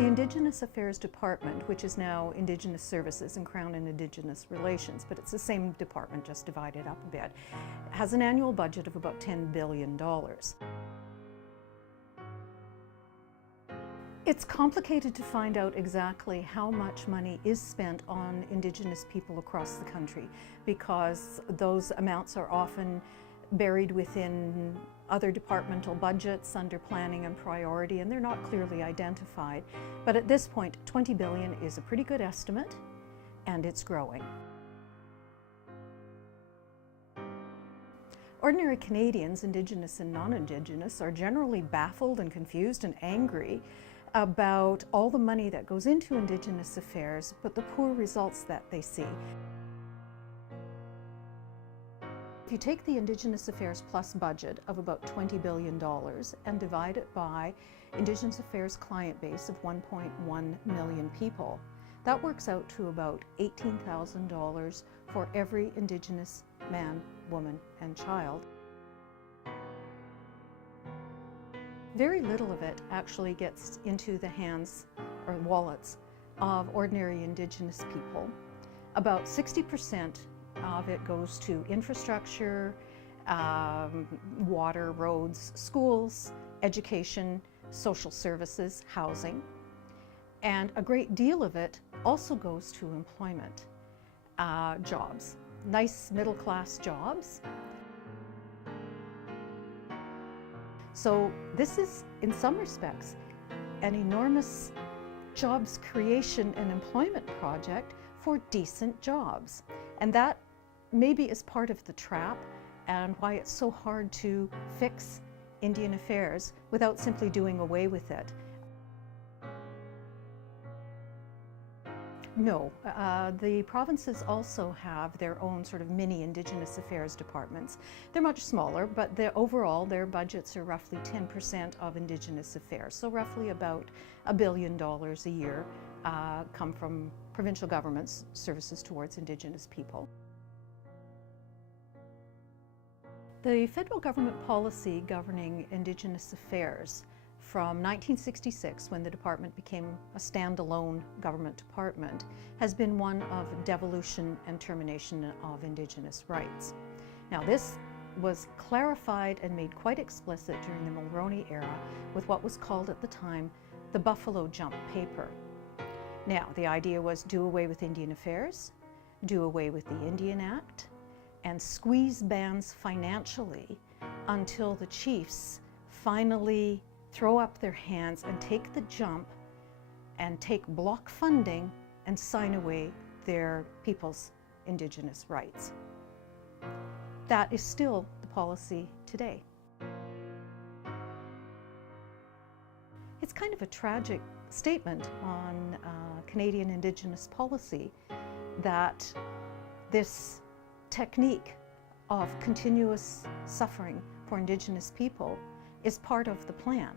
The Indigenous Affairs Department, which is now Indigenous Services and Crown and Indigenous Relations, but it's the same department, just divided up a bit, has an annual budget of about $10 billion. It's complicated to find out exactly how much money is spent on Indigenous people across the country, because those amounts are often buried within other departmental budgets under planning and priority, and they're not clearly identified. But at this point, $20 billion is a pretty good estimate, and it's growing. Ordinary Canadians, Indigenous and non-Indigenous, are generally baffled and confused and angry about all the money that goes into Indigenous affairs, but the poor results that they see. If you take the Indigenous Affairs Plus budget of about $20 billion and divide it by Indigenous Affairs client base of 1.1 million people, that works out to about $18,000 for every Indigenous man, woman, and child. Very little of it actually gets into the hands or wallets of ordinary Indigenous people. About 60% of it goes to infrastructure, water, roads, schools, education, social services, housing. And a great deal of it also goes to employment, jobs, nice middle-class jobs. So this is, in some respects, an enormous jobs creation and employment project for decent jobs. And that maybe is part of the trap and why it's so hard to fix Indian affairs without simply doing away with it. No, the provinces also have their own sort of mini Indigenous affairs departments. They're much smaller, but overall their budgets are roughly 10% of Indigenous affairs. So roughly about $1 billion a year come from provincial governments' services towards Indigenous people. The federal government policy governing Indigenous affairs from 1966, when the department became a standalone government department, has been one of devolution and termination of Indigenous rights. Now, this was clarified and made quite explicit during the Mulroney era with what was called at the time the Buffalo Jump Paper. Now, the idea was do away with Indian affairs, do away with the Indian Act, and squeeze bands financially until the chiefs finally throw up their hands and take the jump and take block funding and sign away their people's Indigenous rights. That is still the policy today. It's kind of a tragic statement on Canadian Indigenous policy that this technique of continuous suffering for Indigenous people is part of the plan.